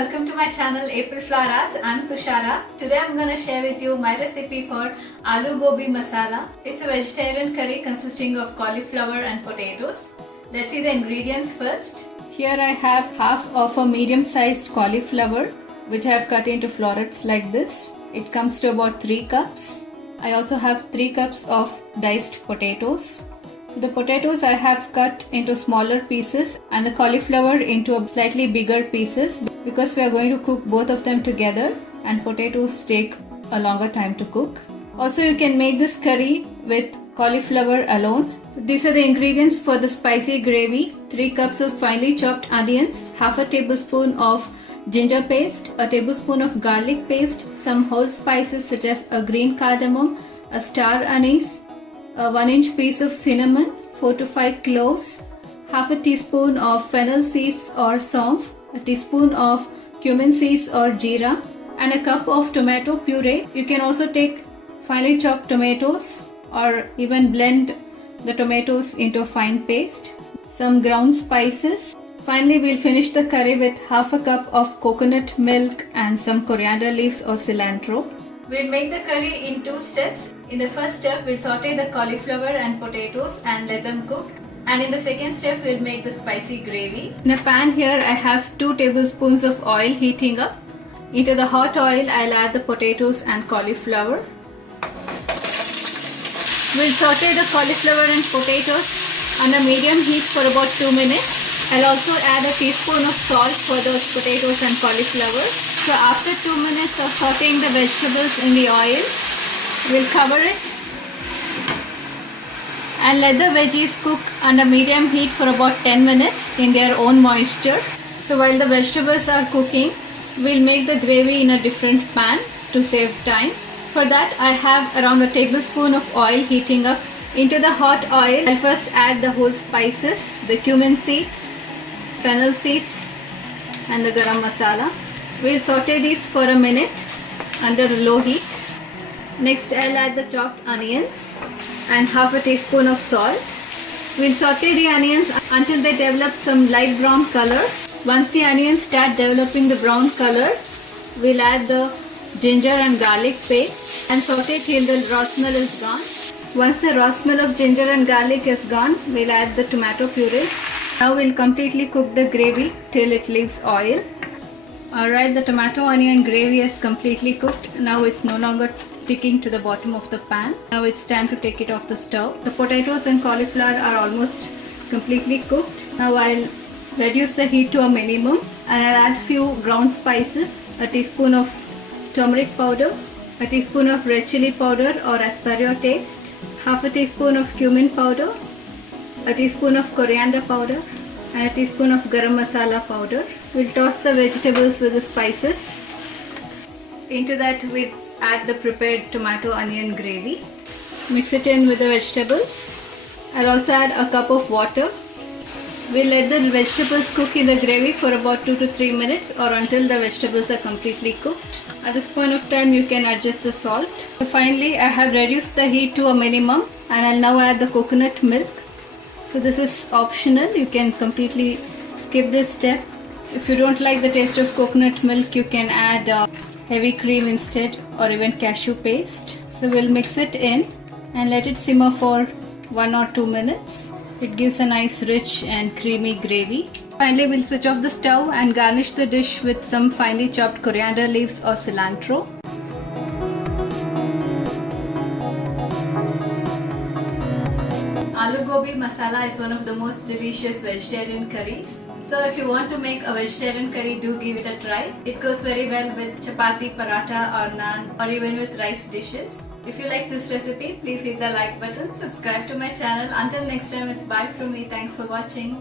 welcome to my channel April Flower Arts. I'm Tushara. Today I'm gonna share with you my recipe for Aloo Gobi Masala. It's a vegetarian curry consisting of cauliflower and potatoes. Let's see the ingredients first. Here I have half of a medium-sized cauliflower which I have cut into florets like this. It comes to about 3 cups. I also have 3 cups of diced potatoes. The potatoes I have cut into smaller pieces and the cauliflower into slightly bigger pieces because we are going to cook both of them together and potatoes take a longer time to cook. Also, you can make this curry with cauliflower alone. So these are the ingredients for the spicy gravy: 3 cups of finely chopped onions, half a tablespoon of ginger paste, a tablespoon of garlic paste, some whole spices such as a green cardamom, a star anise, a 1-inch piece of cinnamon, 4 to 5 cloves, half a teaspoon of fennel seeds or saunf, a teaspoon of cumin seeds or jeera, and a cup of tomato puree. You can also take finely chopped tomatoes or even blend the tomatoes into a fine paste. Some ground spices. Finally, we'll finish the curry with half a cup of coconut milk and some coriander leaves or cilantro. We'll make the curry in 2 steps. In the first step, we'll saute the cauliflower and potatoes and let them cook. And in the second step, we'll make the spicy gravy. In a pan here, I have 2 tablespoons of oil heating up. Into the hot oil, I'll add the potatoes and cauliflower. We'll saute the cauliflower and potatoes on a medium heat for about 2 minutes. I'll also add a teaspoon of salt for those potatoes and cauliflower. So after 2 minutes of sauteing the vegetables in the oil, we'll cover it and let the veggies cook under medium heat for about 10 minutes in their own moisture. So while the vegetables are cooking, we'll make the gravy in a different pan to save time. For that, I have around a tablespoon of oil heating up. Into the hot oil, I'll first add the whole spices, the cumin seeds, fennel seeds, and the garam masala. We'll saute these for a minute under low heat. Next, I'll add the chopped onions and half a teaspoon of salt. We'll saute the onions until they develop some light brown color. Once the onions start developing the brown color, we'll add the ginger and garlic paste and saute till the raw smell is gone. Once the raw smell of ginger and garlic is gone, we'll add the tomato puree. Now we'll completely cook the gravy till it leaves oil. Alright, the tomato onion gravy is completely cooked. Now it's no longer sticking to the bottom of the pan. Now it's time to take it off the stove. The potatoes and cauliflower are almost completely cooked. Now I'll reduce the heat to a minimum and I'll add few ground spices, a teaspoon of turmeric powder, a teaspoon of red chili powder or as per your taste, half a teaspoon of cumin powder, a teaspoon of coriander powder, and a teaspoon of garam masala powder. We'll toss the vegetables with the spices. Into that we'll add the prepared tomato onion gravy. Mix it in with the vegetables. I'll also add a cup of water. We'll let the vegetables cook in the gravy for about 2 to 3 minutes or until the vegetables are completely cooked. At this point of time, you can adjust the salt. So finally, I have reduced the heat to a minimum and I'll now add the coconut milk. So this is optional. You can completely skip this step. If you don't like the taste of coconut milk, you can add heavy cream instead or even cashew paste. So we'll mix it in and let it simmer for 1 or 2 minutes. It gives a nice rich and creamy gravy. Finally, we'll switch off the stove and garnish the dish with some finely chopped coriander leaves or cilantro. Aloo Gobi Masala is one of the most delicious vegetarian curries. So if you want to make a vegetarian curry, do give it a try. It goes very well with chapati, paratha or naan or even with rice dishes. If you like this recipe, please hit the like button, subscribe to my channel. Until next time, it's bye from me. Thanks for watching.